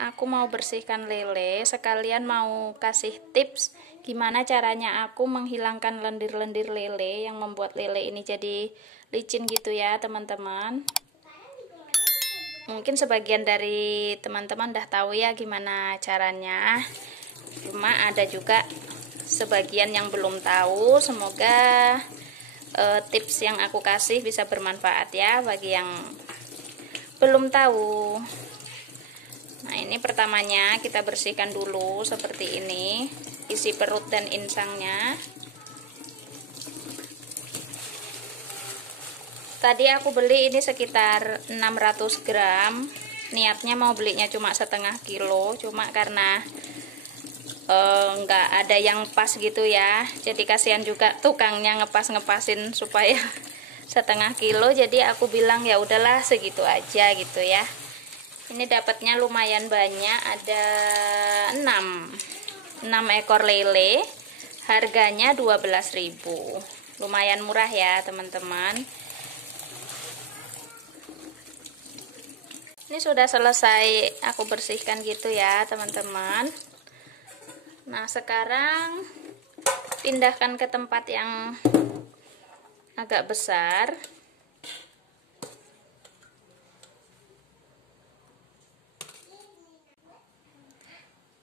Aku mau bersihkan lele, sekalian mau kasih tips gimana caranya aku menghilangkan lendir-lendir lele yang membuat lele ini jadi licin gitu ya teman-teman. Mungkin sebagian dari teman-teman udah tahu ya gimana caranya, cuma ada juga sebagian yang belum tahu. Semoga tips yang aku kasih bisa bermanfaat ya bagi yang belum tahu. Nah, ini pertamanya kita bersihkan dulu seperti ini, isi perut dan insangnya. Tadi aku beli ini sekitar 600 gram. Niatnya mau belinya cuma setengah kilo, cuma karena nggak ada yang pas gitu ya. Jadi kasihan juga tukangnya ngepasin supaya setengah kilo. Jadi aku bilang ya udahlah segitu aja gitu ya. Ini dapatnya lumayan banyak, ada 6 ekor lele. Harganya 12.000. Lumayan murah ya, teman-teman. Ini sudah selesai aku bersihkan gitu ya, teman-teman. Nah, sekarang pindahkan ke tempat yang agak besar.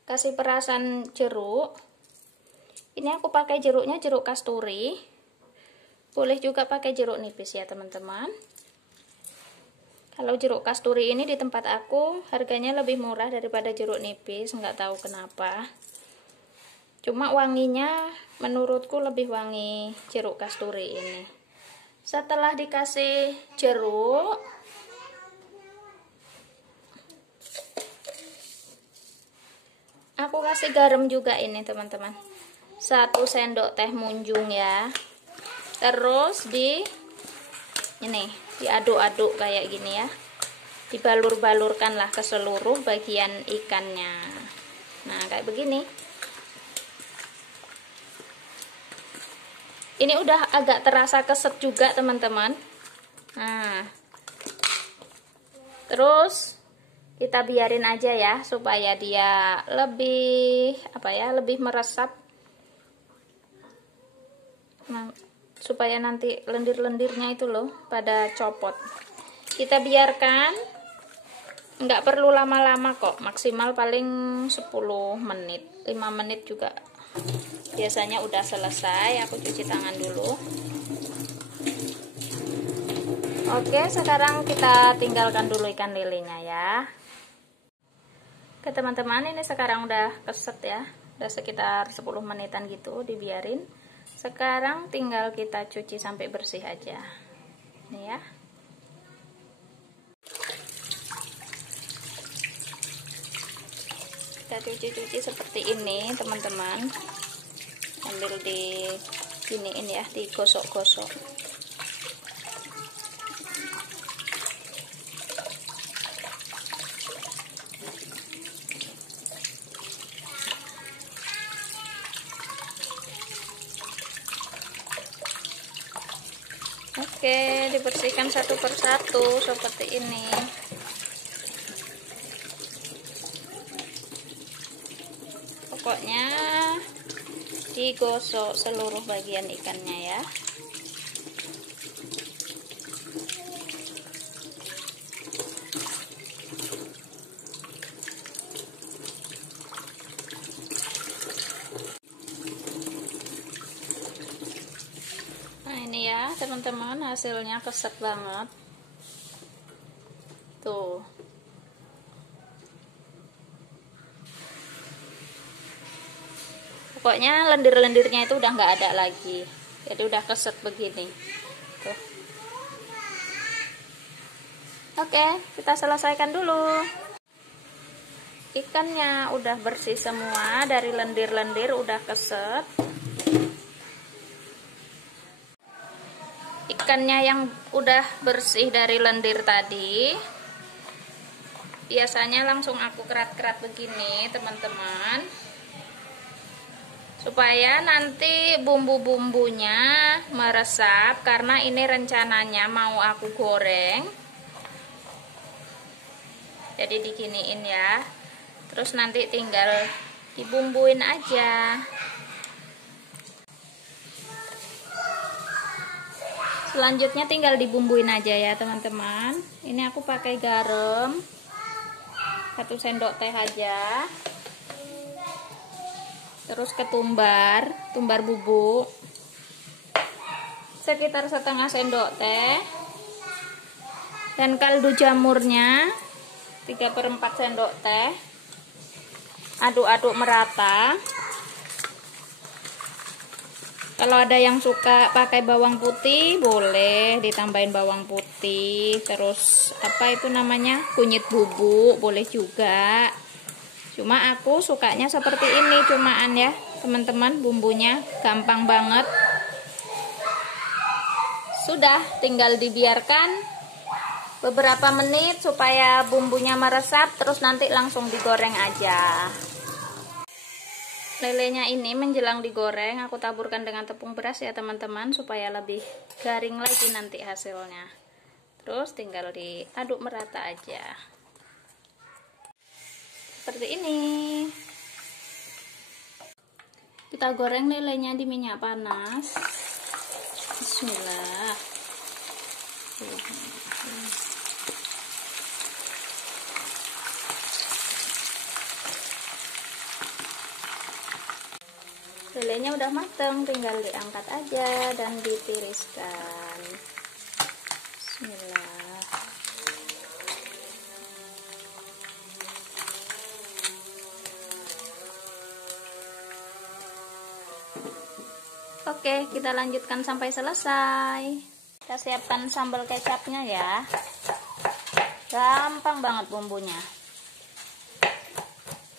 Kasih perasan jeruk. Ini aku pakai jeruknya jeruk kasturi. Boleh juga pakai jeruk nipis ya teman-teman. Kalau jeruk kasturi ini di tempat aku harganya lebih murah daripada jeruk nipis, nggak tahu kenapa. Cuma wanginya menurutku lebih wangi jeruk kasturi ini. Setelah dikasih jeruk, aku kasih garam juga ini teman-teman, 1 sendok teh munjung ya. Terus ini diaduk-aduk kayak gini ya, dibalur-balurkanlah ke seluruh bagian ikannya. Nah kayak begini. Ini udah agak terasa keset juga teman-teman. Nah terus kita biarin aja ya supaya dia lebih lebih meresap. Nah, supaya nanti lendir-lendirnya itu loh pada copot. Kita biarkan, nggak perlu lama-lama kok, maksimal paling 10 menit, 5 menit juga biasanya udah selesai. Aku cuci tangan dulu. Oke, sekarang kita tinggalkan dulu ikan lelenya ya. Oke teman-teman, ini sekarang udah keset ya, udah sekitar 10 menitan gitu dibiarin. Sekarang tinggal kita cuci sampai bersih aja nih ya. Kita cuci-cuci seperti ini teman-teman, sambil diginiin ya, digosok-gosok. Oke, dibersihkan satu persatu seperti ini. Pokoknya digosok seluruh bagian ikannya ya. Ini ya teman-teman, hasilnya keset banget tuh. Pokoknya lendir-lendirnya itu udah nggak ada lagi, jadi udah keset begini tuh. Oke, kita selesaikan dulu. Ikannya udah bersih semua dari lendir-lendir, udah keset. Ikannya yang udah bersih dari lendir tadi biasanya langsung aku kerat-kerat begini teman-teman, supaya nanti bumbu-bumbunya meresap, karena ini rencananya mau aku goreng. Jadi diginiin ya. Terus nanti tinggal dibumbuin aja. Selanjutnya tinggal dibumbuin aja ya teman-teman. Ini aku pakai garam 1 sendok teh aja. Terus ketumbar, tumbar bubuk sekitar setengah sendok teh. Dan kaldu jamurnya 3/4 sendok teh. Aduk-aduk merata. Kalau ada yang suka pakai bawang putih, boleh ditambahin bawang putih. Terus apa itu namanya, kunyit bubuk, boleh juga. Cuma aku sukanya seperti ini, cumaan ya teman-teman, bumbunya gampang banget. Sudah, tinggal dibiarkan beberapa menit supaya bumbunya meresap, terus nanti langsung digoreng aja. Lelenya ini menjelang digoreng, aku taburkan dengan tepung beras ya teman-teman, supaya lebih garing lagi nanti hasilnya. Terus tinggal diaduk merata aja. Seperti ini. Kita goreng lelenya di minyak panas. Bismillah. Lelenya udah mateng, tinggal diangkat aja dan ditiriskan. Bismillah. Oke, kita lanjutkan sampai selesai. Kita siapkan sambal kecapnya ya. Gampang banget bumbunya.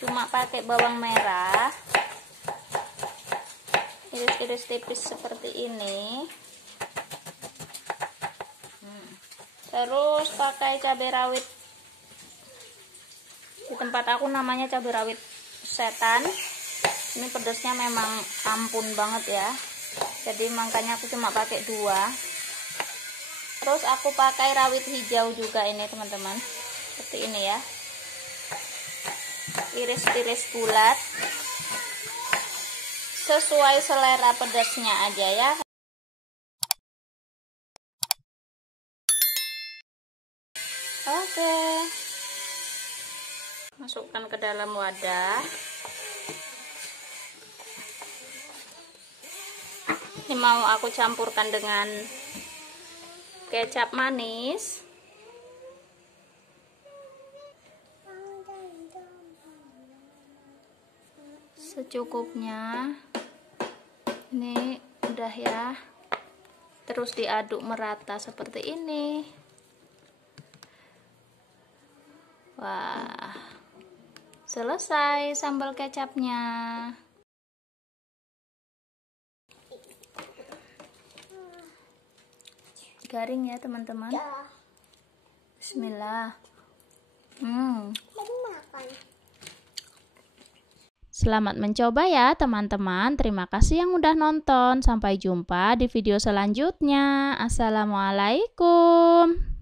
Cuma pakai bawang merah, iris-iris tipis seperti ini. Terus pakai cabai rawit. Di tempat aku namanya cabai rawit setan. Ini pedasnya memang ampun banget ya. Jadi makanya aku cuma pakai 2. Terus aku pakai rawit hijau juga ini teman-teman. Seperti ini ya. Iris-iris bulat. Sesuai selera pedasnya aja ya. Oke. Masukkan ke dalam wadah. Ini mau aku campurkan dengan kecap manis. Secukupnya. Ini udah ya. Terus diaduk merata seperti ini. Wah, selesai sambal kecapnya. Garing ya teman-teman. Bismillah. Selamat mencoba ya teman-teman. Terima kasih yang udah nonton. Sampai jumpa di video selanjutnya. Assalamualaikum.